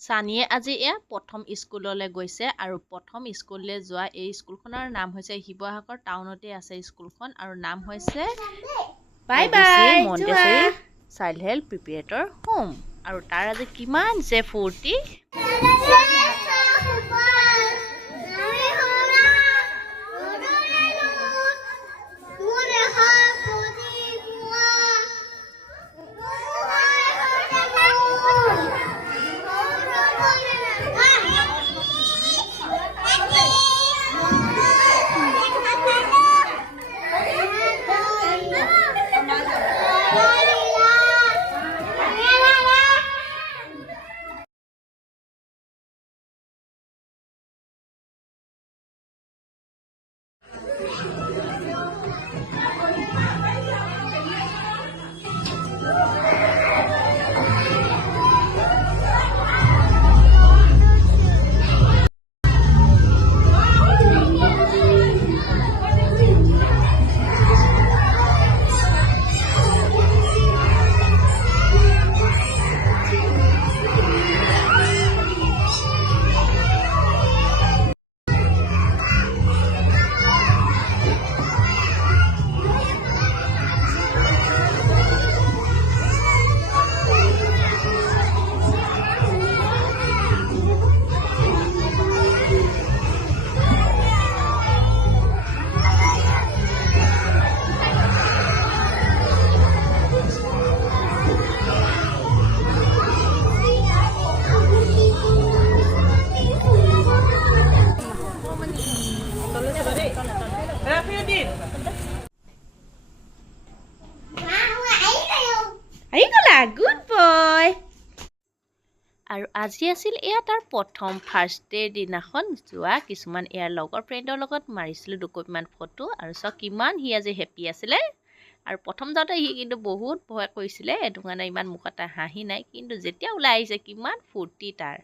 সানিয়ে আজি প্ৰথম স্কুললৈ গৈছে আৰু প্ৰথম স্কুললৈ যোৱা এই স্কুলখনৰ নাম হৈছে শিৱসাগৰ টাউনতে আছে স্কুলখন আৰু নাম হৈছে মন্টেছৰী চাইল্ড হেল্প প্ৰিপেৰেটৰ হোম আৰু তাৰ আজি কিমান যে ফূৰ্তি। Good boy. আৰু আজি আছিল তাৰ প্ৰথম ফাৰ্ষ্ট ডেৰ দিনাখন যোৱা কিছুমান লগৰ ফ্ৰেণ্ডৰ লগত মাৰিছিলোঁ দুকপিমান ফটো আৰু কিমান সি আজি হেপ্পী আছিলে। আৰু প্ৰথম যাওঁতে সি কিন্তু বহুত ভয় কৰিছিলে, সেইটো কাৰণে ইমান মুখত হাঁহি নাই, কিন্তু যেতিয়া ওলাই আহিছে কিমান ফূৰ্তি তাৰ।